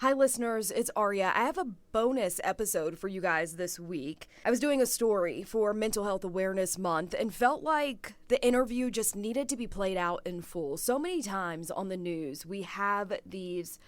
Hi listeners, it's Aria. I have a bonus episode for you guys this week. I was doing a story for Mental Health Awareness Month and felt like the interview just needed to be played out in full. So many times on the news, we have these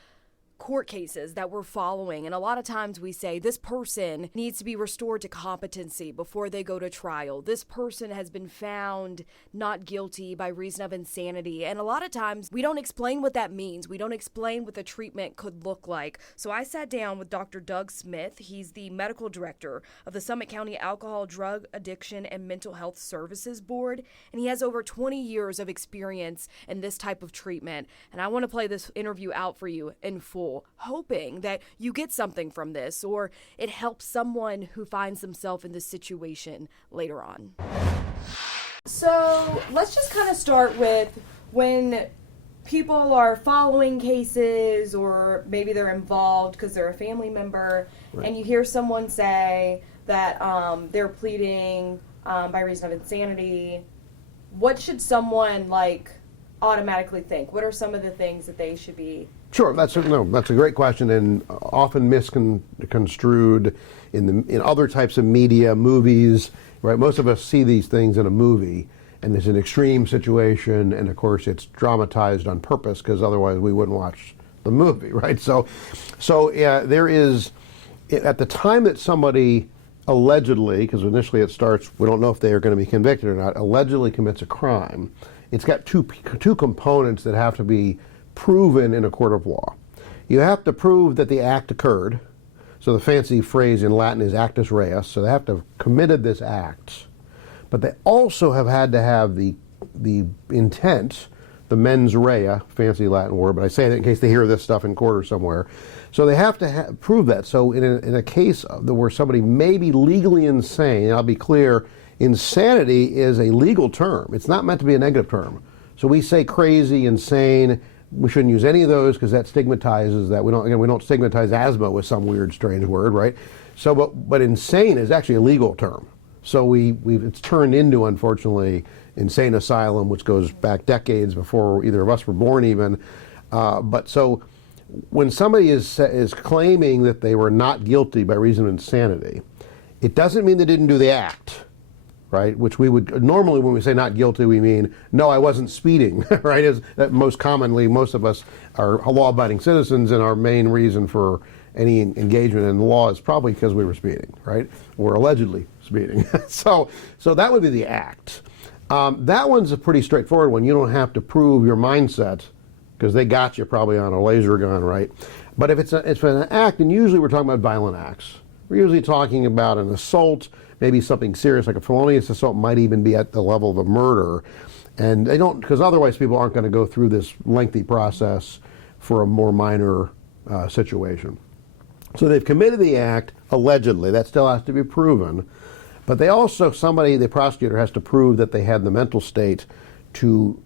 court cases that we're following, and a lot of times we say this person needs to be restored to competency before they go to trial. This person has been found not guilty by reason of insanity, and a lot of times we don't explain what that means. We don't explain what the treatment could look like. So I sat down with Dr. Doug Smith. He's the medical director of the Summit County Alcohol, Drug Addiction, and Mental Health Services Board, and he has over 20 years of experience in this type of treatment. And I want to play this interview out for you in full, hoping that you get something from this or it helps someone who finds themselves in this situation later on. So let's just kind of start with when people are following cases or maybe they're involved because they're a family member, right, and you hear someone say that they're pleading by reason of insanity. What should someone automatically think? What are some of the things that they should be? Sure, that's a great question, and often misconstrued in other types of media, movies, right? Most of us see these things in a movie, and it's an extreme situation, and of course it's dramatized on purpose because otherwise we wouldn't watch the movie, right? So there is, at the time that somebody allegedly, because initially it starts, we don't know if they are going to be convicted or not, allegedly commits a crime, it's got two components that have to be proven in a court of law. You have to prove that the act occurred. So the fancy phrase in Latin is actus reus. So they have to have committed this act. But they also have had to have the intent, the mens rea, fancy Latin word, but I say that in case they hear this stuff in court or somewhere. So they have to prove that. So in a case where somebody may be legally insane, and I'll be clear, insanity is a legal term. It's not meant to be a negative term. So we say crazy, insane. We shouldn't use any of those because that stigmatizes that. We don't stigmatize asthma with some weird, strange word, right? So, but insane is actually a legal term. So it's turned into, unfortunately, insane asylum, which goes back decades before either of us were born even. But so when somebody is claiming that they were not guilty by reason of insanity, it doesn't mean they didn't do the act, right? Which we would normally, when we say not guilty, we mean, no, I wasn't speeding, right? As that most commonly, most of us are law-abiding citizens, and our main reason for any engagement in the law is probably because we were speeding, right? Or allegedly speeding. So that would be the act. That one's a pretty straightforward one. You don't have to prove your mindset because they got you probably on a laser gun, right? But if it's an act, and usually we're talking about violent acts. We're usually talking about an assault, maybe something serious like a felonious assault might even be at the level of a murder. And they don't, because otherwise people aren't going to go through this lengthy process for a more minor situation. So they've committed the act, allegedly. That still has to be proven. But they also, the prosecutor has to prove that they had the mental state to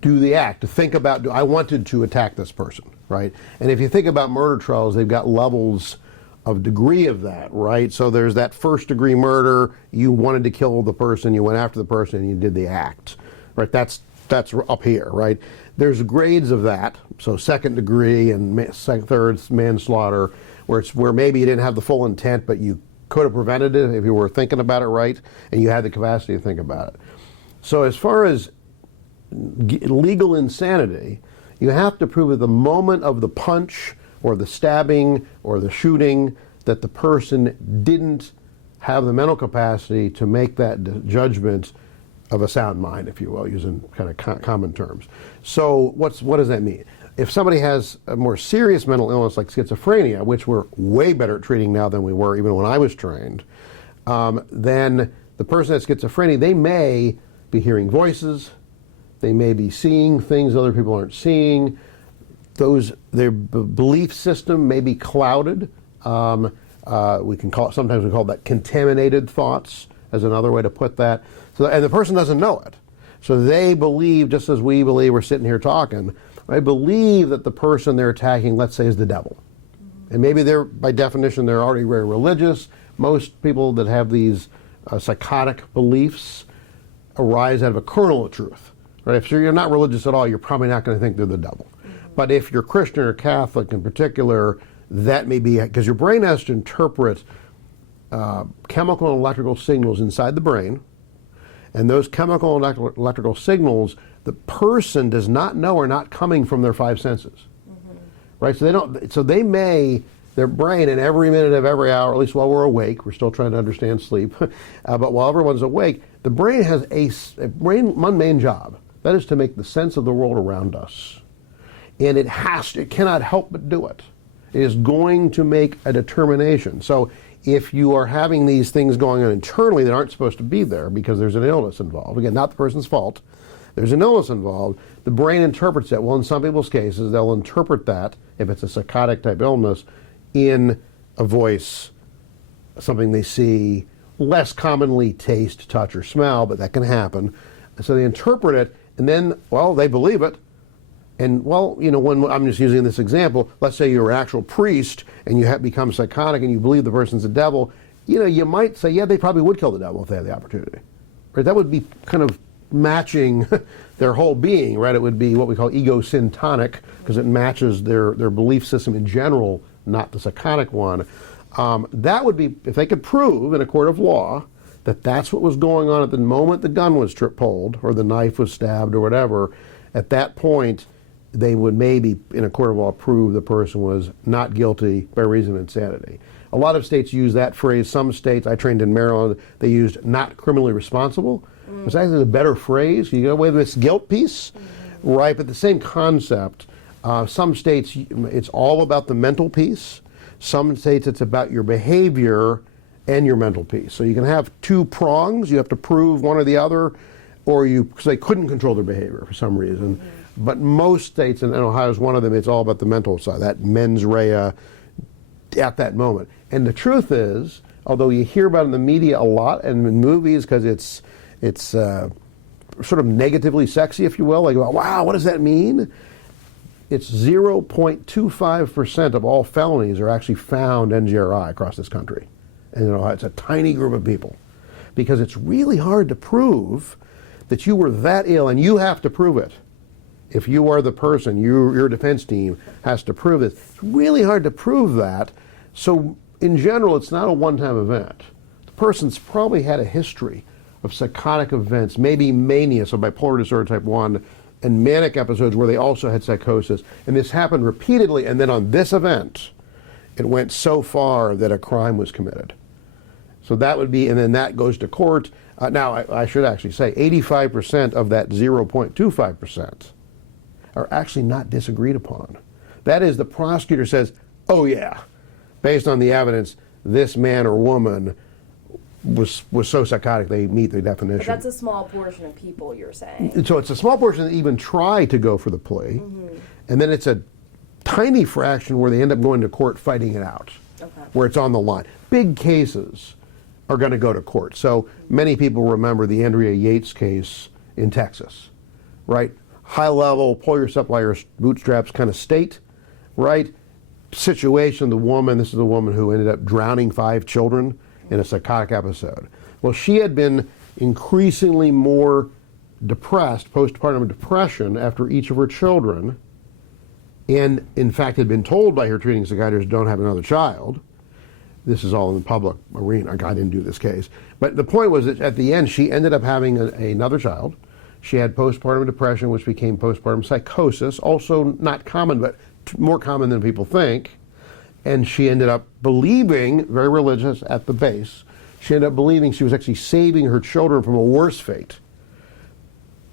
do the act, to think about, I wanted to attack this person, right? And if you think about murder trials, they've got levels of degree of that, right? So there's that first degree murder, you wanted to kill the person, you went after the person, and you did the act, right? That's up here, right? There's grades of that, so second degree and third manslaughter, where maybe you didn't have the full intent, but you could have prevented it if you were thinking about it right, and you had the capacity to think about it. So as far as legal insanity, you have to prove at the moment of the punch or the stabbing or the shooting that the person didn't have the mental capacity to make that judgment of a sound mind, if you will, using kind of common terms. So what does that mean? If somebody has a more serious mental illness like schizophrenia, which we're way better at treating now than we were even when I was trained, then the person that's schizophrenia, they may be hearing voices, they may be seeing things other people aren't seeing, their belief system may be clouded. Sometimes we call that contaminated thoughts, as another way to put that. So, and the person doesn't know it. So they believe, just as we believe, we're sitting here talking, they believe that the person they're attacking, let's say, is the devil. And maybe by definition, they're already very religious. Most people that have these psychotic beliefs arise out of a kernel of truth. Right? If you're not religious at all, you're probably not going to think they're the devil. But if you're Christian or Catholic in particular, that may be, because your brain has to interpret chemical and electrical signals inside the brain, and those chemical and electrical signals, the person does not know are not coming from their five senses, right? So their brain in every minute of every hour, at least while we're awake, we're still trying to understand sleep, but while everyone's awake, the brain has one main job. That is to make the sense of the world around us. And it cannot help but do it. It is going to make a determination. So if you are having these things going on internally that aren't supposed to be there because there's an illness involved, again, not the person's fault, there's an illness involved, the brain interprets that. Well, in some people's cases, they'll interpret that, if it's a psychotic type illness, in a voice, something they see, less commonly taste, touch, or smell, but that can happen. So they interpret it, and then, well, they believe it. And, well, when I'm just using this example, let's say you're an actual priest and you have become psychotic and you believe the person's a devil, you might say, yeah, they probably would kill the devil if they had the opportunity. Right? That would be kind of matching their whole being, right? It would be what we call egosyntonic, because it matches their belief system in general, not the psychotic one. That would be, if they could prove in a court of law that that's what was going on at the moment the gun was pulled or the knife was stabbed or whatever, at that point, they would maybe, in a court of law, prove the person was not guilty by reason of insanity. A lot of states use that phrase. Some states, I trained in Maryland, they used not criminally responsible. It's actually a better phrase. You get away with this guilt piece, right? But the same concept. Some states, it's all about the mental piece. Some states, it's about your behavior and your mental piece. So you can have two prongs. You have to prove one or the other, or because they couldn't control their behavior for some reason. But most states, and Ohio is one of them, it's all about the mental side, that mens rea at that moment. And the truth is, although you hear about it in the media a lot and in movies because it's sort of negatively sexy, if you will, like, wow, what does that mean? It's 0.25% of all felonies are actually found NGRI across this country. And it's a tiny group of people. Because it's really hard to prove that you were that ill, and you have to prove it. If you are the person, your defense team has to prove this. It's really hard to prove that. So in general, it's not a one-time event. The person's probably had a history of psychotic events, maybe mania, so bipolar disorder type 1, and manic episodes where they also had psychosis. And this happened repeatedly, and then on this event, it went so far that a crime was committed. So that would be, and then that goes to court. Now, I should actually say 85% of that 0.25% are actually not disagreed upon. That is, the prosecutor says, oh yeah, based on the evidence, this man or woman was so psychotic they meet the definition. But that's a small portion of people, you're saying. So it's a small portion that even try to go for the plea, and then it's a tiny fraction where they end up going to court fighting it out, where it's on the line. Big cases are going to go to court. So many people remember the Andrea Yates case in Texas, right? High level, pull yourself by your bootstraps kind of state, right? Situation, this is the woman who ended up drowning 5 children in a psychotic episode. Well, she had been increasingly more depressed, postpartum depression, after each of her children, and in fact had been told by her treating psychiatrist, don't have another child. This is all in the public arena. I didn't do this case. But the point was that at the end, she ended up having another child. She had postpartum depression, which became postpartum psychosis, also not common, but more common than people think. And she ended up believing, very religious at the base, she ended up believing she was actually saving her children from a worse fate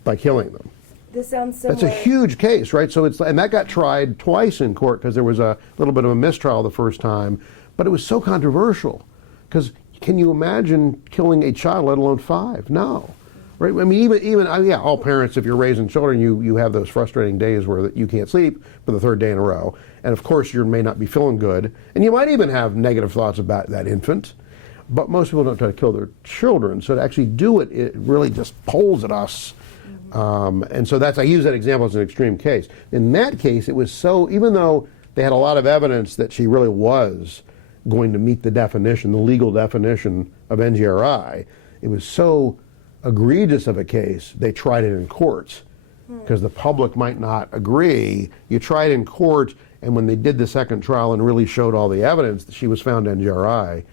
by killing them. This sounds similar. That's a huge case, right? So and that got tried twice in court because there was a little bit of a mistrial the first time, but it was so controversial. Because can you imagine killing a child, let alone 5? No. Right? I mean, even all parents, if you're raising children, you have those frustrating days where you can't sleep for the 3rd day in a row. And of course, you may not be feeling good. And you might even have negative thoughts about that infant. But most people don't try to kill their children. So to actually do it, it really just pulls at us. And so I use that example as an extreme case. In that case, it was so, even though they had a lot of evidence that she really was going to meet the definition, the legal definition of NGRI, it was so egregious of a case, they tried it in court because the public might not agree. You try it in court, And when they did the second trial and really showed all the evidence, she was found NGRI,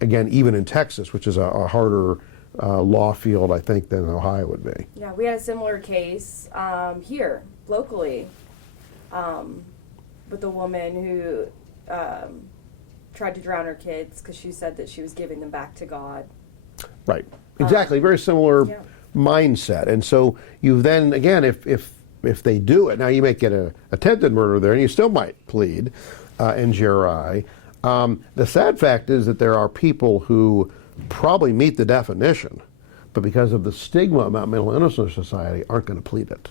again, even in Texas, which is a harder law field, I think, than Ohio would be. Yeah, we had a similar case here, locally, with a woman who tried to drown her kids because she said that she was giving them back to God. Right. Exactly. Very similar mindset. And so you then, again, if they do it, now you might get a attempted murder there, and you still might plead NGRI. The sad fact is that there are people who probably meet the definition, but because of the stigma about mental illness in society, aren't going to plead it.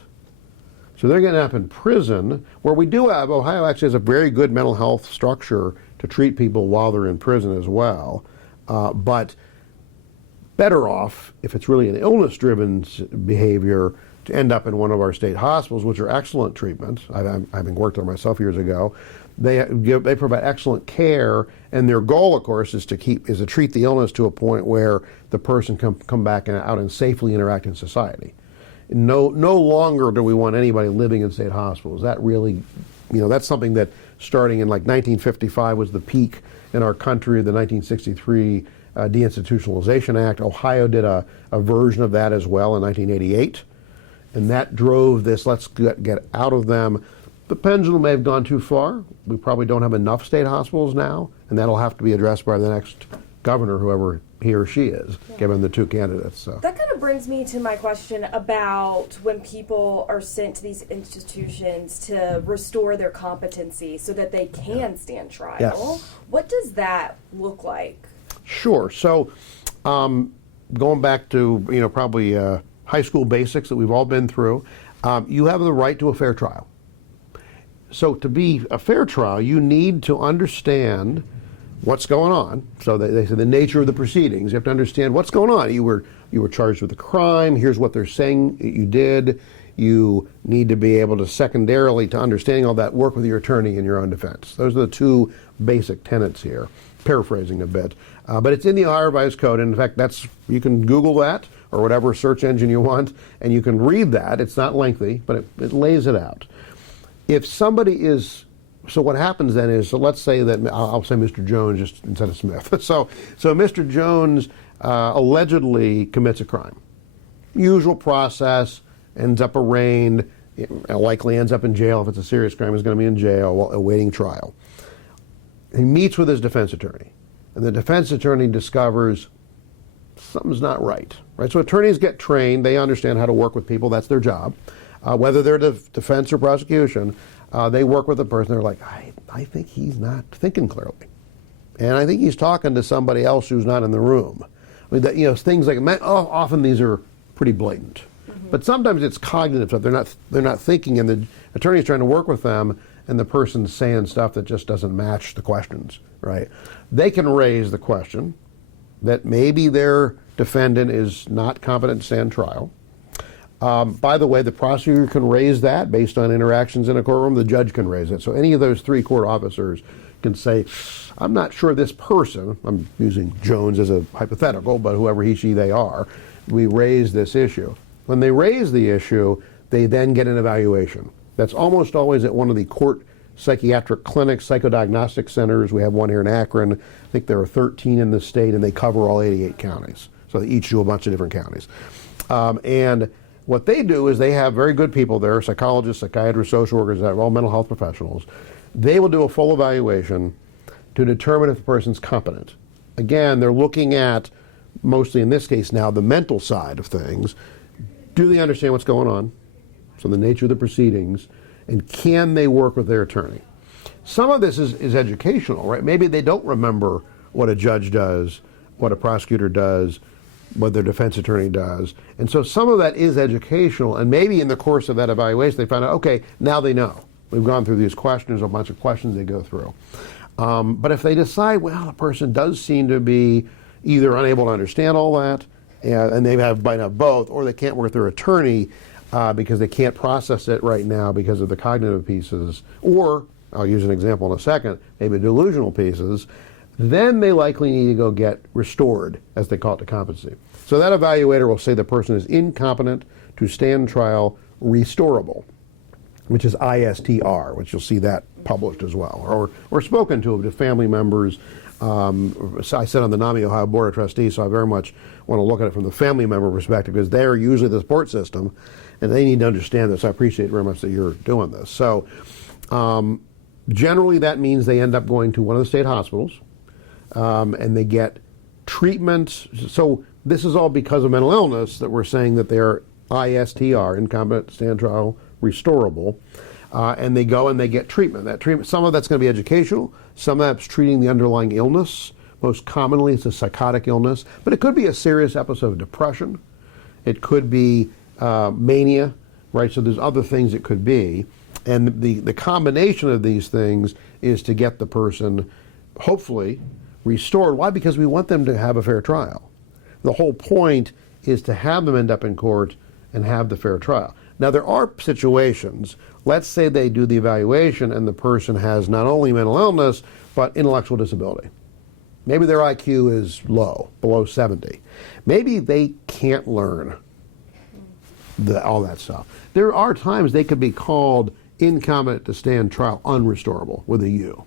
So they're going to end up in prison, where we do have, Ohio actually has a very good mental health structure to treat people while they're in prison as well. But better off, if it's really an illness-driven behavior, to end up in one of our state hospitals, which are excellent treatments. Having worked there myself years ago, they provide excellent care, and their goal, of course, is to treat the illness to a point where the person can come back out and safely interact in society. No longer do we want anybody living in state hospitals. That really, that's something that starting in like 1955 was the peak in our country, the 1963 Deinstitutionalization Act. Ohio did a version of that as well in 1988. And that drove this, let's get out of them. The pendulum may have gone too far. We probably don't have enough state hospitals now, and that'll have to be addressed by the next governor, whoever he or she is, given the two candidates. So. That kind of brings me to my question about when people are sent to these institutions to restore their competency so that they can stand trial. Yes. What does that look like? Sure. So going back to, probably high school basics that we've all been through, you have the right to a fair trial. So to be a fair trial, you need to understand what's going on. So they say the nature of the proceedings. You have to understand what's going on. You were charged with a crime. Here's what they're saying you did. You need to be able to secondarily, to understanding all that, work with your attorney in your own defense. Those are the two basic tenets here, paraphrasing a bit. But it's in the Ohio Revised Code. And in fact, you can Google that or whatever search engine you want, and you can read that. It's not lengthy, but it lays it out. If somebody is, so what happens then is, so let's say that, I'll say Mr. Jones just instead of Smith. So Mr. Jones allegedly commits a crime. Usual process, ends up arraigned, likely ends up in jail. If it's a serious crime, he's going to be in jail while awaiting trial. He meets with his defense attorney, and the defense attorney discovers something's not right. So attorneys get trained. They understand how to work with people. That's their job. Whether they're defense or prosecution, they work with the person. They're like, I think he's not thinking clearly. And I think he's talking to somebody else who's not in the room. I mean, things like, often these are pretty blatant. Mm-hmm. But sometimes it's cognitive stuff. They're not thinking, and the attorney's trying to work with them, and the person's saying stuff that just doesn't match the questions, right? They can raise the question that maybe their defendant is not competent to stand trial. By the way, the prosecutor can raise that based on interactions in a courtroom. The judge can raise it. So any of those three court officers can say, I'm not sure this person, I'm using Jones as a hypothetical, but whoever he, she, they are, we raise this issue. When they raise the issue, they then get an evaluation. That's almost always at one of the court psychiatric clinics, psychodiagnostic centers. We have one here in Akron. I think there are 13 in the state, and they cover all 88 counties. So they each do a bunch of different counties. And what they do is they have very good people there, psychologists, psychiatrists, social workers, all mental health professionals. They will do a full evaluation to determine if the person's competent. Again, they're looking at, mostly in this case now, the mental side of things. Do they understand what's going on? So the nature of the proceedings, and can they work with their attorney? Some of this is educational, right? Maybe they don't remember what a judge does, what a prosecutor does, what their defense attorney does. And so some of that is educational, and maybe in the course of that evaluation they find out, okay, now they know. We've gone through these questions, a bunch of questions they go through. But if they decide, well, a person does seem to be either unable to understand all that, and they might have both, or they can't work with their attorney because they can't process it right now because of the cognitive pieces, or, I'll use an example in a second, maybe delusional pieces, then they likely need to go get restored, as they call it, to competency. So that evaluator will say the person is incompetent to stand trial, restorable, which is ISTR, which you'll see that published as well, or spoken to family members. So I sit on the NAMI Ohio Board of Trustees, so I very much want to look at it from the family member perspective, because they're usually the support system, and they need to understand this. I appreciate very much that you're doing this. So generally that means they end up going to one of the state hospitals, and they get treatment. So this is all because of mental illness that we're saying that they're ISTR, incompetent to stand trial, restorable. And they go and they get treatment. That treatment, some of that's going to be educational, some of that's treating the underlying illness. Most commonly, it's a psychotic illness, but it could be a serious episode of depression. It could be mania, right? So there's other things it could be. And the combination of these things is to get the person, hopefully, restored. Why? Because we want them to have a fair trial. The whole point is to have them end up in court and have the fair trial. Now, there are situations, let's say they do the evaluation and the person has not only mental illness, but intellectual disability. Maybe their IQ is low, below 70. Maybe they can't learn all that stuff. There are times they could be called incompetent to stand trial, unrestorable, with a U.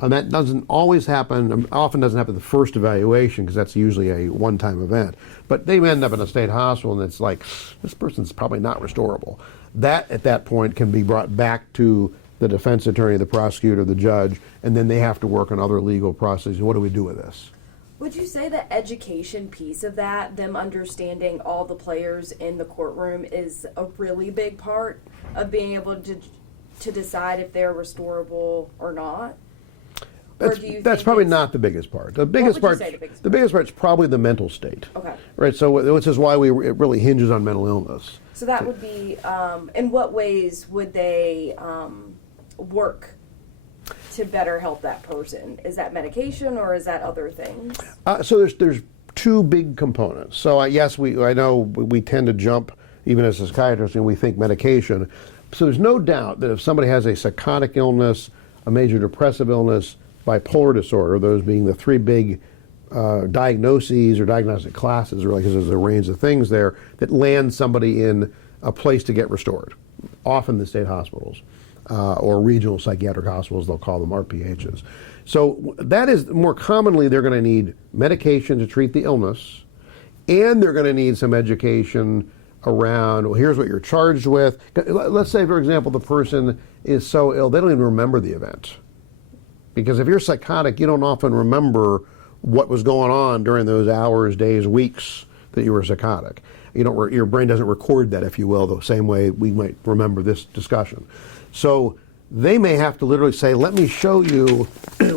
And that doesn't always happen, often doesn't happen the first evaluation, because that's usually a one-time event. But they end up in a state hospital and it's like, this person's probably not restorable. That, at that point, can be brought back to the defense attorney, the prosecutor, the judge, and then they have to work on other legal processes. What do we do with this? Would you say the education piece of that, them understanding all the players in the courtroom, is a really big part of being able to decide if they're restorable or not? That's probably not the biggest part. The biggest part is probably the mental state. Okay. Right. So, which is why it really hinges on mental illness. So that would be, in what ways would they work to better help that person? Is that medication or is that other things? So there's two big components. So yes, I know we tend to jump, even as a psychiatrist, and we think medication. So there's no doubt that if somebody has a psychotic illness, a major depressive illness, bipolar disorder, those being the three big diagnoses or diagnostic classes, really, because there's a range of things there that land somebody in a place to get restored, often the state hospitals or regional psychiatric hospitals, they'll call them RPHs. So that is, more commonly, they're going to need medication to treat the illness, and they're going to need some education around, well, here's what you're charged with. Let's say, for example, the person is so ill, they don't even remember the event. Because if you're psychotic, you don't often remember what was going on during those hours, days, weeks that you were psychotic. Your brain doesn't record that, if you will, the same way we might remember this discussion. So they may have to literally say, let me show you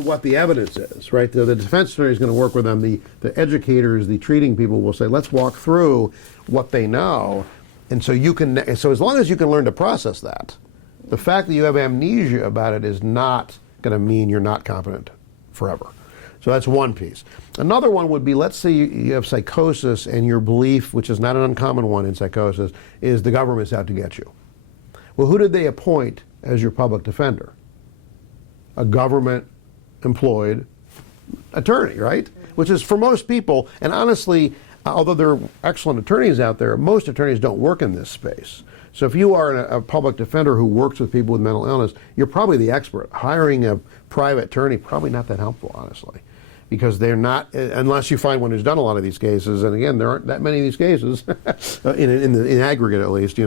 what the evidence is, right? The defense attorney is going to work with them. The educators, the treating people will say, let's walk through what they know. And so so as long as you can learn to process that, the fact that you have amnesia about it is not going to mean you're not competent forever. So that's one piece. Another one would be, let's say you have psychosis and your belief, which is not an uncommon one in psychosis, is the government's out to get you. Well, who did they appoint as your public defender? A government employed attorney, right? Which is, for most people, and honestly, although there are excellent attorneys out there, most attorneys don't work in this space. So if you are a public defender who works with people with mental illness, you're probably the expert. Hiring a private attorney, probably not that helpful, honestly, because they're not, unless you find one who's done a lot of these cases, and again, there aren't that many of these cases, in aggregate at least,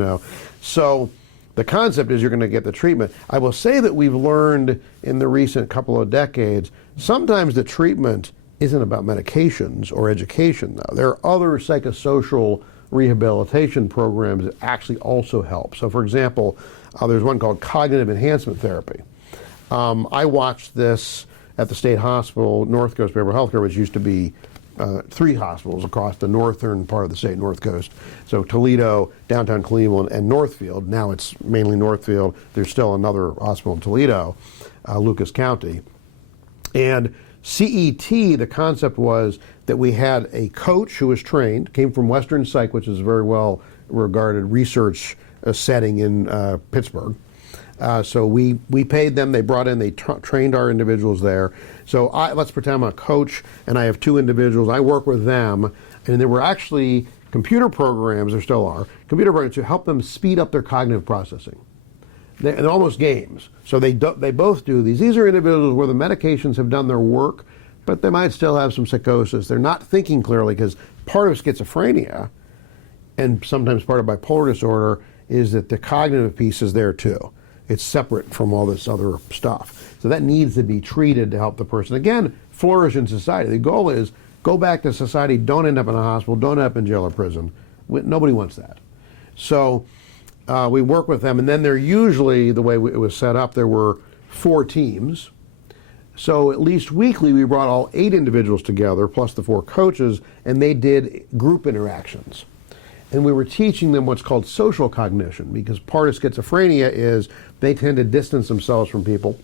So the concept is you're going to get the treatment. I will say that we've learned in the recent couple of decades, sometimes the treatment isn't about medications or education, though. There are other psychosocial rehabilitation programs that actually also help. So, for example, there's one called cognitive enhancement therapy. I watched this at the state hospital, North Coast Behavioral Health Care, which used to be 3 hospitals across the northern part of the state, North Coast. So Toledo, downtown Cleveland, and Northfield. Now it's mainly Northfield. There's still another hospital in Toledo, Lucas County. And CET, the concept was that we had a coach who was trained, came from Western Psych, which is a very well regarded research setting in Pittsburgh. So we paid them, they brought in, they trained our individuals there. So let's pretend I'm a coach and I have 2 individuals, I work with them, and there were actually computer programs, there still are, computer programs to help them speed up their cognitive processing. they're almost games. So they both do these. These are individuals where the medications have done their work, but they might still have some psychosis. They're not thinking clearly, because part of schizophrenia and sometimes part of bipolar disorder is that the cognitive piece is there too. It's separate from all this other stuff. So that needs to be treated to help the person, again, flourish in society. The goal is go back to society, don't end up in a hospital, don't end up in jail or prison. Nobody wants that. So we work with them, and then they're usually, the way it was set up, there were 4 teams. So at least weekly, we brought all 8 individuals together, plus the 4 coaches, and they did group interactions. And we were teaching them what's called social cognition, because part of schizophrenia is they tend to distance themselves from people.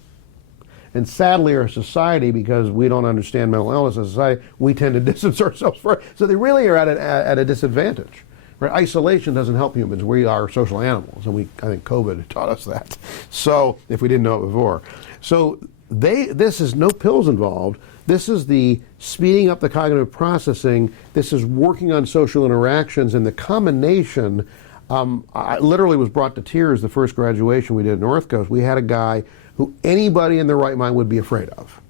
And sadly, our society, because we don't understand mental illness as a society, we tend to distance ourselves from it. So they really are at a disadvantage. Right? Isolation doesn't help humans. We are social animals, and I think COVID taught us that. So if we didn't know it before. So this is no pills involved. This is the speeding up the cognitive processing. This is working on social interactions, and the combination. I literally was brought to tears the first graduation we did at North Coast. We had a guy who anybody in their right mind would be afraid of.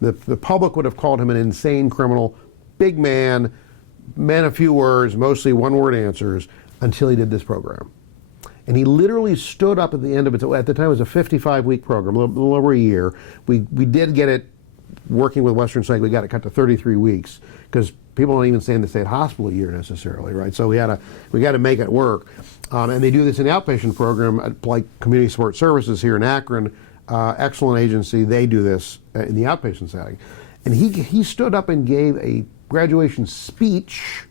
The public would have called him an insane criminal, big man of few words, mostly one-word answers, until he did this program. And he literally stood up at the end of it. At the time, it was a 55-week program, a little over a year. We did get it working with Western Psych. We got it cut to 33 weeks, because people don't even stay in the state hospital a year necessarily, right? So we got to make it work. And they do this in the outpatient program at like Community Support Services here in Akron. Excellent agency. They do this in the outpatient setting. And he stood up and gave a graduation speech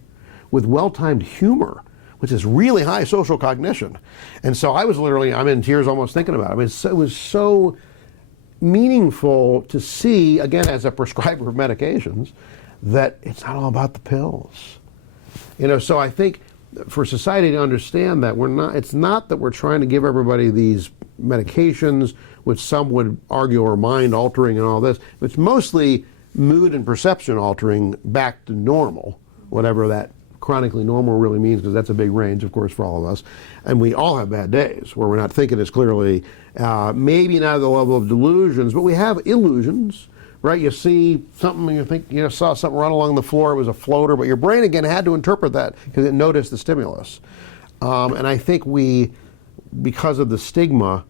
with well-timed humor, which is really high social cognition. And so I'm in tears almost thinking about it. I mean, it was so meaningful to see, again, as a prescriber of medications, that it's not all about the pills. So I think for society to understand that it's not that we're trying to give everybody these medications, which some would argue are mind altering and all this. It's mostly mood and perception altering back to normal, whatever that chronically normal really means, because that's a big range, of course, for all of us. And we all have bad days where we're not thinking as clearly, maybe not at the level of delusions, but we have illusions, right? You see something and you think you saw something run along the floor, it was a floater, but your brain again had to interpret that because it noticed the stimulus. And I think because of the stigma,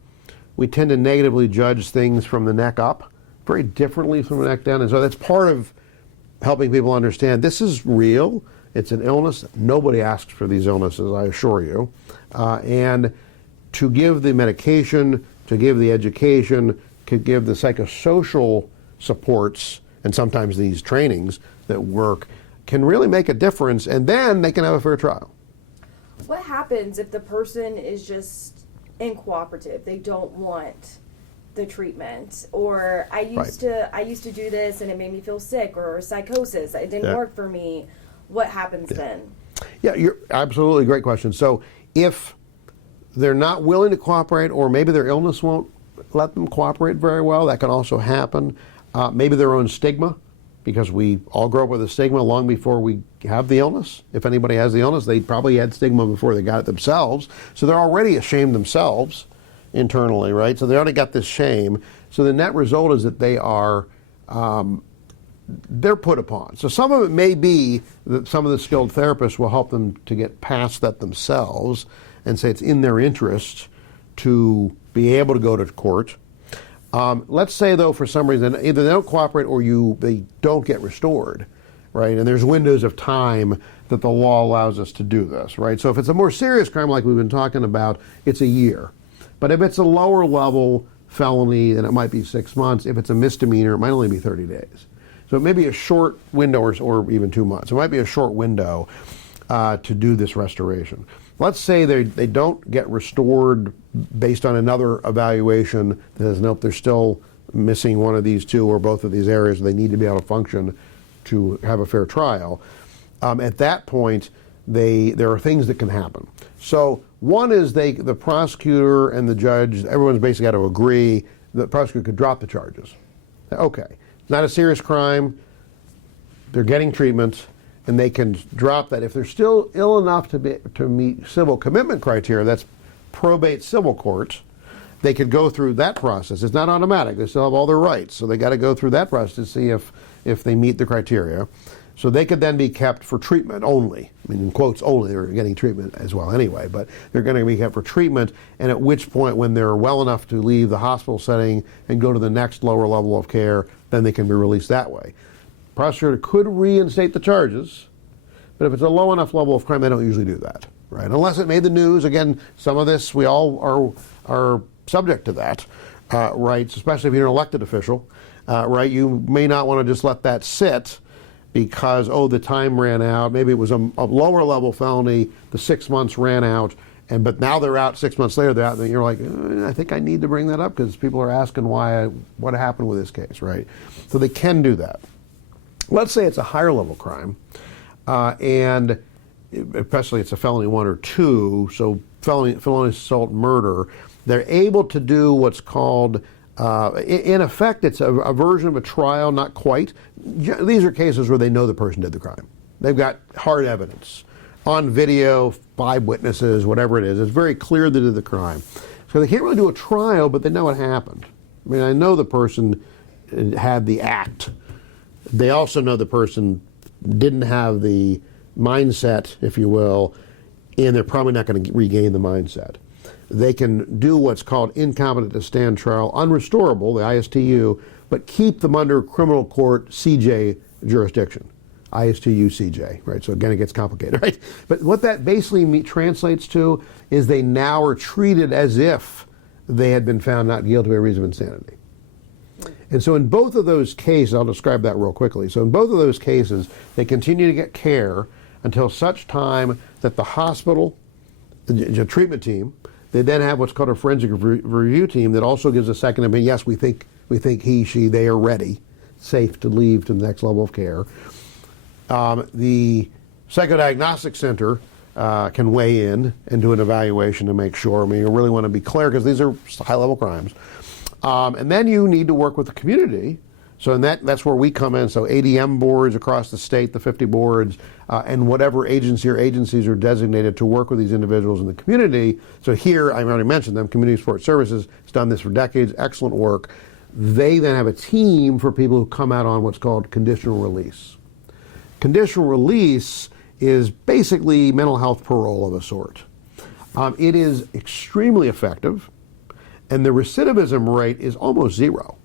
we tend to negatively judge things from the neck up very differently from the neck down. And so that's part of helping people understand this is real. It's an illness. Nobody asks for these illnesses, I assure you. And to give the medication, to give the education, to give the psychosocial supports, and sometimes these trainings that work, can really make a difference, and then they can have a fair trial. What happens if the person is just uncooperative? They don't want the treatment, or I used to do this and it made me feel sick, or psychosis, it didn't work for me. What happens then? Yeah, you're absolutely, great question. So if they're not willing to cooperate, or maybe their illness won't let them cooperate very well, that can also happen. Maybe their own stigma, because we all grow up with a stigma long before we have the illness. If anybody has the illness, they probably had stigma before they got it themselves. So they're already ashamed themselves internally, right? So they already got this shame. So the net result is that they are, they're put upon. So some of it may be that some of the skilled therapists will help them to get past that themselves and say it's in their interest to be able to go to court. Let's say, though, for some reason, either they don't cooperate or they don't get restored, right? And there's windows of time that the law allows us to do this, right? So if it's a more serious crime like we've been talking about, it's a year. But if it's a lower level felony, then it might be 6 months. If it's a misdemeanor, it might only be 30 days. So it may be a short window, or even 2 months. It might be a short window to do this restoration. Let's say they don't get restored based on another evaluation that says, nope, they're still missing one of these two or both of these areas. They need to be able to function to have a fair trial. At that point, there are things that can happen. So one is the prosecutor and the judge, everyone's basically got to agree that the prosecutor could drop the charges. Okay, it's not a serious crime. They're getting treatment, and they can drop that. If they're still ill enough to meet civil commitment criteria, that's probate civil court, they could go through that process. It's not automatic. They still have all their rights. So they got to go through that process to see if they meet the criteria. So they could then be kept for treatment only. I mean, in quotes only, they're getting treatment as well anyway, but they're going to be kept for treatment, and at which point, when they're well enough to leave the hospital setting and go to the next lower level of care, then they can be released that way. Prosecutor could reinstate the charges, but if it's a low enough level of crime, they don't usually do that, right? Unless it made the news. Again, some of this, we all are subject to that, right? Especially if you're an elected official, right? You may not want to just let that sit because, the time ran out. Maybe it was a lower level felony, the 6 months ran out, but now they're out 6 months later, they're out, and you're like, I think I need to bring that up because people are asking what happened with this case, right? So they can do that. Let's say it's a higher level crime, and especially it's a felony 1 or 2, so felony assault murder, they're able to do what's called, in effect, it's a version of a trial, not quite. These are cases where they know the person did the crime. They've got hard evidence on video, 5 witnesses, whatever it is. It's very clear they did the crime. So they can't really do a trial, but they know what happened. I mean, I know the person had the act. They also know the person didn't have the mindset, if you will, and they're probably not going to regain the mindset. They can do what's called incompetent to stand trial, unrestorable, the ISTU, but keep them under criminal court CJ jurisdiction. ISTU CJ, right? So again, it gets complicated, right? But what that basically translates to is they now are treated as if they had been found not guilty by reason of insanity. And so in both of those cases, I'll describe that real quickly. So in both of those cases, they continue to get care until such time that the hospital, the treatment team, they then have what's called a forensic review team that also gives a second opinion. Yes, we think he, she, they are ready, safe to leave to the next level of care. The psychodiagnostic center can weigh in and do an evaluation to make sure. I mean, you really want to be clear because these are high-level crimes. And then you need to work with the community. So that's where we come in. So ADM boards across the state, the 50 boards, and whatever agency or agencies are designated to work with these individuals in the community. So here, I already mentioned them, Community Support Services has done this for decades, excellent work. They then have a team for people who come out on what's called conditional release. Conditional release is basically mental health parole of a sort. It is extremely effective, and the recidivism rate is almost zero.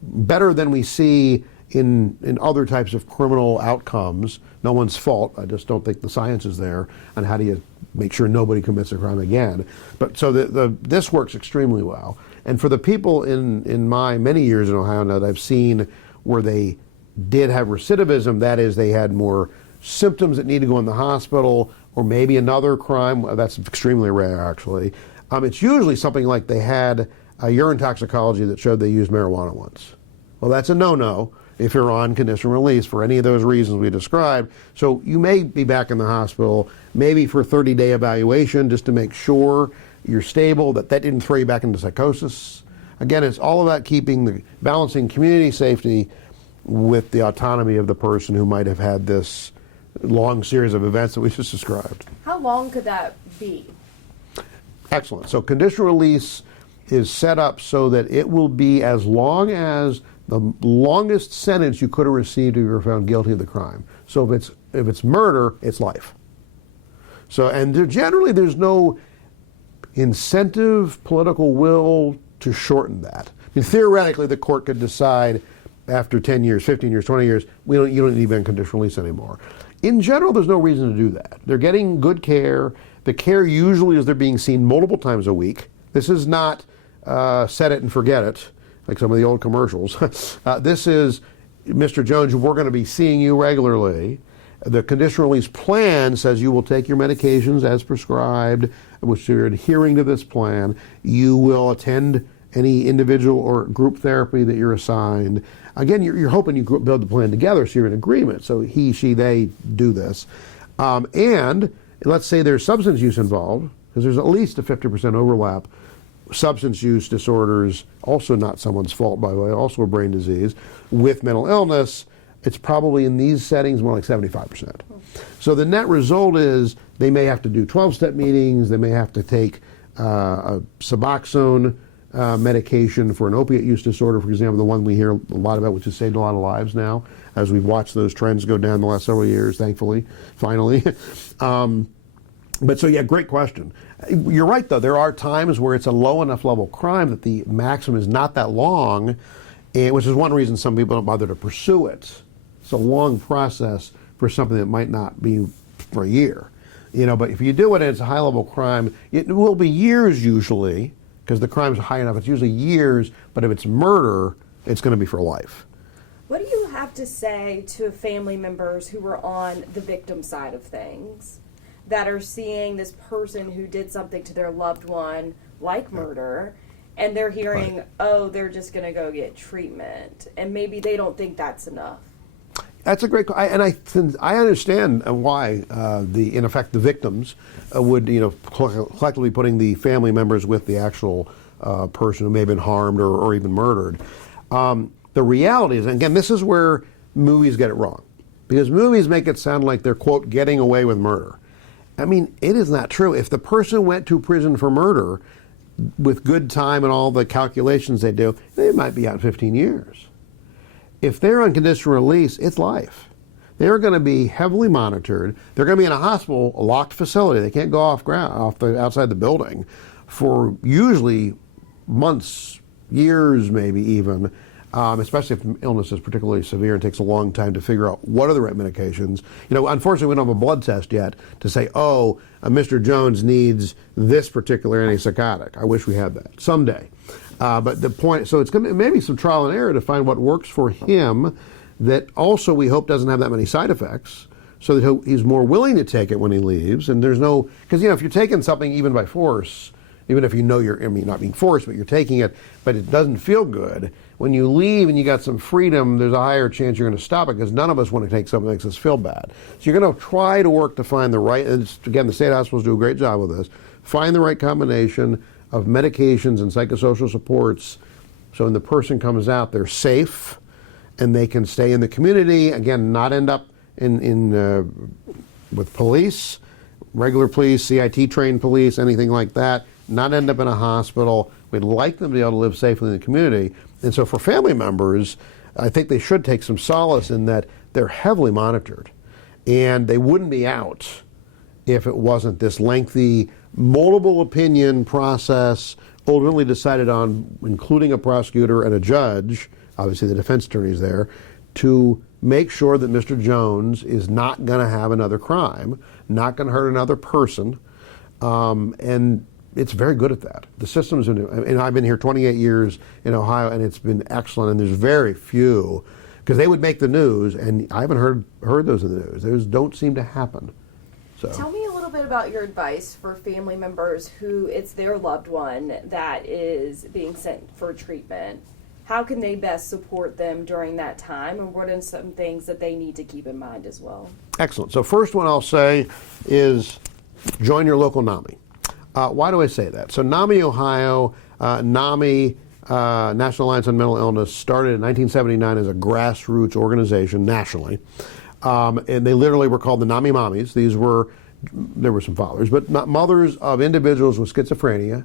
Better than we see in other types of criminal outcomes. No one's fault. I just don't think the science is there on how do you make sure nobody commits a crime again. But so this works extremely well. And for the people in my many years in Ohio now that I've seen where they did have recidivism, that is, they had more symptoms that need to go in the hospital, or maybe another crime, that's extremely rare actually. It's usually something like they had a urine toxicology that showed they used marijuana once. Well, that's a no-no if you're on conditional release for any of those reasons we described. So you may be back in the hospital, maybe for a 30-day evaluation just to make sure you're stable, that didn't throw you back into psychosis. Again, it's all about balancing community safety with the autonomy of the person who might have had this long series of events that we just described. How long could that be? Excellent. So conditional release is set up so that it will be as long as the longest sentence you could have received if you were found guilty of the crime. So if it's murder, it's life. So, and generally there's no incentive, political will to shorten that. I mean, theoretically, the court could decide after 10 years, 15 years, 20 years, you don't need to be on conditional release anymore. In general, there's no reason to do that. They're getting good care. The care usually is they're being seen multiple times a week. This is not set it and forget it, like some of the old commercials. This is, Mr. Jones, we're going to be seeing you regularly. The conditional release plan says you will take your medications as prescribed, which you're adhering to this plan. You will attend any individual or group therapy that you're assigned. Again, you're hoping you build the plan together so you're in agreement. So he, she, they do this. And let's say there's substance use involved, because there's at least a 50% overlap. Substance use disorders, also not someone's fault, by the way, also a brain disease, with mental illness, it's probably in these settings more like 75%. So the net result is they may have to do 12-step meetings, they may have to take Suboxone medication for an opiate use disorder, for example, the one we hear a lot about, which has saved a lot of lives now, as we've watched those trends go down the last several years, thankfully, finally. But so, yeah, great question. You're right, though. There are times where it's a low enough level crime that the maximum is not that long, which is one reason some people don't bother to pursue it. It's a long process for something that might not be for a year. But if you do it and it's a high level crime, it will be years usually, because the crime's high enough. It's usually years, but if it's murder, it's going to be for life. What do you have to say to family members who were on the victim side of things that are seeing this person who did something to their loved one, like murder, and they're hearing, right, oh, they're just going to go get treatment, and maybe they don't think that's enough? That's a great, and I understand why in effect the victims would collectively putting the family members with the actual person who may have been harmed or even murdered. The reality is, and again, this is where movies get it wrong, because movies make it sound like they're, quote, getting away with murder. I mean, it is not true. If the person went to prison for murder with good time and all the calculations they do, they might be out in 15 years. If they're on conditional release, it's life. They're going to be heavily monitored. They're going to be in a hospital, a locked facility. They can't go outside the building for usually months, years, maybe even. Especially if the illness is particularly severe and takes a long time to figure out what are the right medications. Unfortunately, we don't have a blood test yet to say, Mr. Jones needs this particular antipsychotic. I wish we had that someday. But the point, so it's going to maybe some trial and error to find what works for him that also we hope doesn't have that many side effects, so that he's more willing to take it when he leaves. And there's no, because if you're taking something even by force, even if you're, not being forced, but you're taking it, but it doesn't feel good, when you leave and you got some freedom, there's a higher chance you're going to stop it, because none of us want to take something that makes us feel bad. So you're going to try to work to find the right, and again, the state hospitals do a great job with this, find the right combination of medications and psychosocial supports, so when the person comes out, they're safe, and they can stay in the community, again, not end up with police, regular police, CIT-trained police, anything like that, not end up in a hospital. We'd like them to be able to live safely in the community. And so for family members, I think they should take some solace in that they're heavily monitored. And they wouldn't be out if it wasn't this lengthy, multiple opinion process, ultimately decided on, including a prosecutor and a judge, obviously the defense attorney's there, to make sure that Mr. Jones is not going to have another crime, not going to hurt another person, and it's very good at that. The system's and I've been here 28 years in Ohio, and it's been excellent, and there's very few, because they would make the news, and I haven't heard those in the news. Those don't seem to happen. So tell me a little bit about your advice for family members who it's their loved one that is being sent for treatment. How can they best support them during that time, and what are some things that they need to keep in mind as well? Excellent. So first one I'll say is join your local NAMI. Why do I say that? So NAMI Ohio, NAMI, National Alliance on Mental Illness, started in 1979 as a grassroots organization nationally. And they literally were called the NAMI Mommies. There were some fathers, but not mothers of individuals with schizophrenia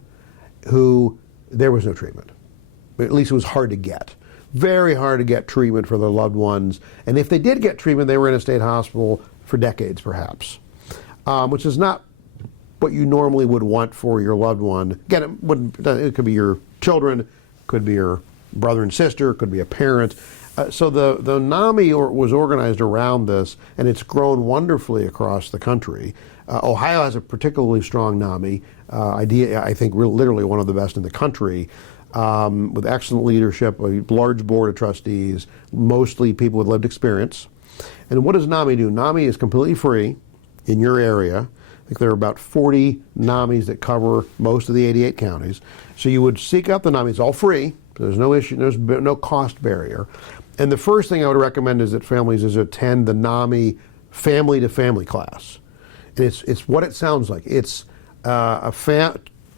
who there was no treatment. At least it was hard to get. Very hard to get treatment for their loved ones. And if they did get treatment, they were in a state hospital for decades, perhaps, which is not what you normally would want for your loved one. Again, it could be your children, could be your brother and sister, could be a parent. So the NAMI was organized around this, and it's grown wonderfully across the country. Ohio has a particularly strong NAMI, I think literally one of the best in the country, with excellent leadership, a large board of trustees, mostly people with lived experience. And what does NAMI do? NAMI is completely free in your area. I think there are about 40 NAMIs that cover most of the 88 counties. So you would seek out the NAMI. It's all free. There's no issue. There's no cost barrier. And the first thing I would recommend is that families attend the NAMI family-to-family class. And it's what it sounds like. It's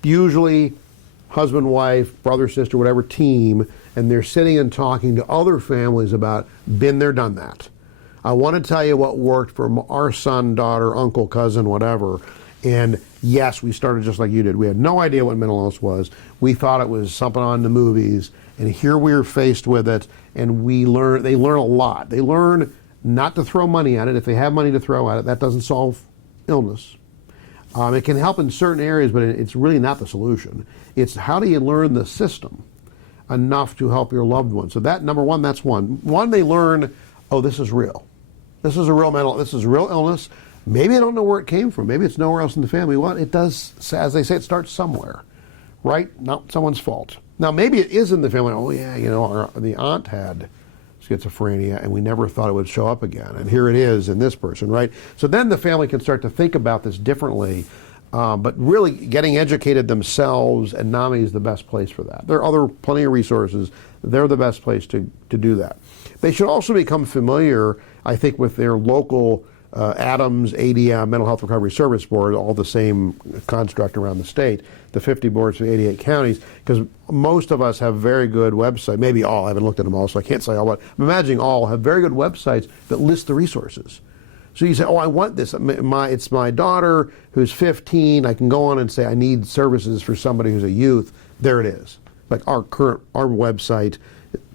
usually husband, wife, brother, sister, whatever team, and they're sitting and talking to other families about been there, done that. I want to tell you what worked for our son, daughter, uncle, cousin, whatever, and yes, we started just like you did. We had no idea what mental illness was. We thought it was something on the movies, and here we were faced with it, and they learn a lot. They learn not to throw money at it. If they have money to throw at it, that doesn't solve illness. It can help in certain areas, but it's really not the solution. It's how do you learn the system enough to help your loved one. So that, number one, that's one. One, they learn, oh, this is real. This is a real illness. Maybe I don't know where it came from. Maybe it's nowhere else in the family. Well, it does, as they say, it starts somewhere, right? Not someone's fault. Now, maybe it is in the family. Oh, yeah, the aunt had schizophrenia, and we never thought it would show up again. And here it is in this person, right? So then the family can start to think about this differently. But really getting educated themselves, and NAMI is the best place for that. There are plenty of resources. They're the best place to do that. They should also become familiar, I think, with their local ADMS, ADM, Mental Health Recovery Service Board, all the same construct around the state, the 50 boards for 88 counties, because most of us have very good websites, maybe all, I haven't looked at them all, so I can't say all, but I'm imagining all have very good websites that list the resources. So you say, oh, I want this. It's my daughter who's 15. I can go on and say, I need services for somebody who's a youth. There it is. Like our website,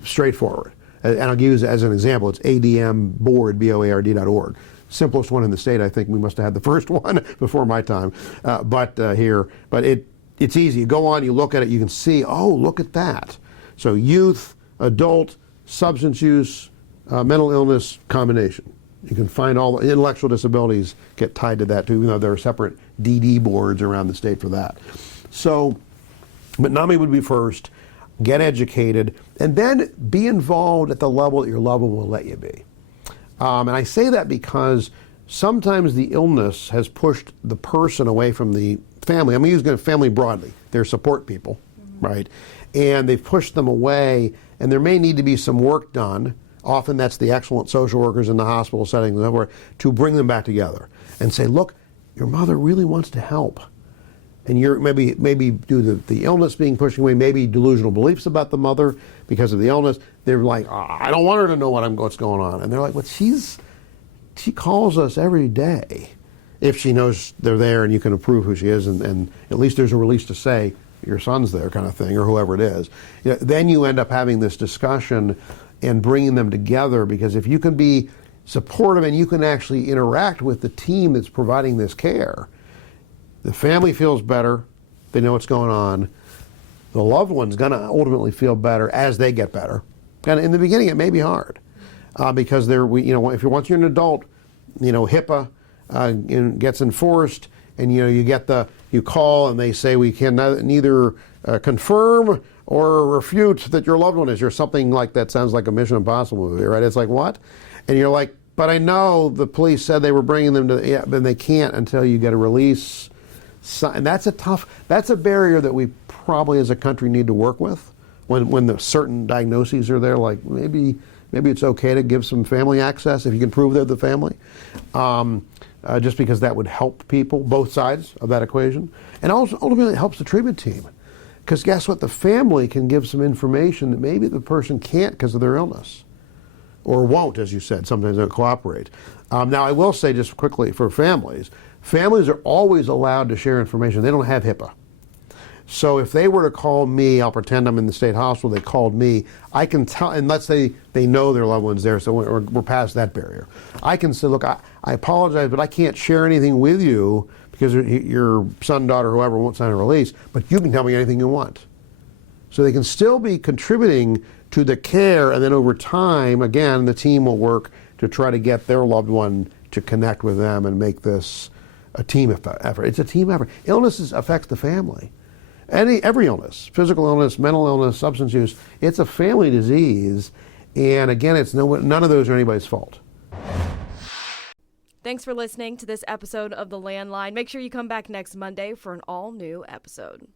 straightforward. And I'll use it as an example. It's admboard, board.org. Simplest one in the state. I think we must have had the first one before my time. But it's easy. You go on, you look at it, you can see, oh, look at that. So youth, adult, substance use, mental illness combination. You can find all the intellectual disabilities get tied to that too, even though there are separate DD boards around the state for that. So, but NAMI would be first, get educated, and then be involved at the level that your loved one will let you be. And I say that because sometimes the illness has pushed the person away from the family. I'm using family broadly. They're support people, right? And they've pushed them away, and there may need to be some work done. Often that's the excellent social workers in the hospital settings and everywhere, to bring them back together and say, look, your mother really wants to help. And you're maybe due to the illness being pushed away, maybe delusional beliefs about the mother because of the illness. They're like, oh, I don't want her to know what's going on. And they're like, well, she calls us every day. If she knows they're there and you can approve who she is, and at least there's a release to say your son's there, kind of thing, or whoever it is. Then you end up having this discussion and bringing them together, because if you can be supportive and you can actually interact with the team that's providing this care, the family feels better, they know what's going on, the loved one's going to ultimately feel better as they get better. And in the beginning it may be hard, because once you're an adult, HIPAA gets enforced, and you call and they say we can neither confirm or refute that your loved one is, or something like that. Sounds like a Mission Impossible movie, right? It's like, what? And you're like, but I know the police said they were bringing them to, yeah, but they can't until you get a release. And that's a barrier that we probably as a country need to work with when the certain diagnoses are there, like maybe it's okay to give some family access if you can prove they're the family. Just because that would help people, both sides of that equation. And also ultimately it helps the treatment team. Because guess what? The family can give some information that maybe the person can't because of their illness. Or won't, as you said. Sometimes they don't cooperate. Now, I will say just quickly for families are always allowed to share information. They don't have HIPAA. So if they were to call me, I'll pretend I'm in the state hospital, they called me, I can tell, and let's say they know their loved one's there, so we're past that barrier. I can say, look, I apologize, but I can't share anything with you because your son, daughter, whoever won't sign a release, but you can tell me anything you want. So they can still be contributing to the care, and then over time, again, the team will work to try to get their loved one to connect with them and make this a team effort. It's a team effort. Illnesses affects the family. Every illness, physical illness, mental illness, substance use, it's a family disease, and again, none of those are anybody's fault. Thanks for listening to this episode of The Landline. Make sure you come back next Monday for an all-new episode.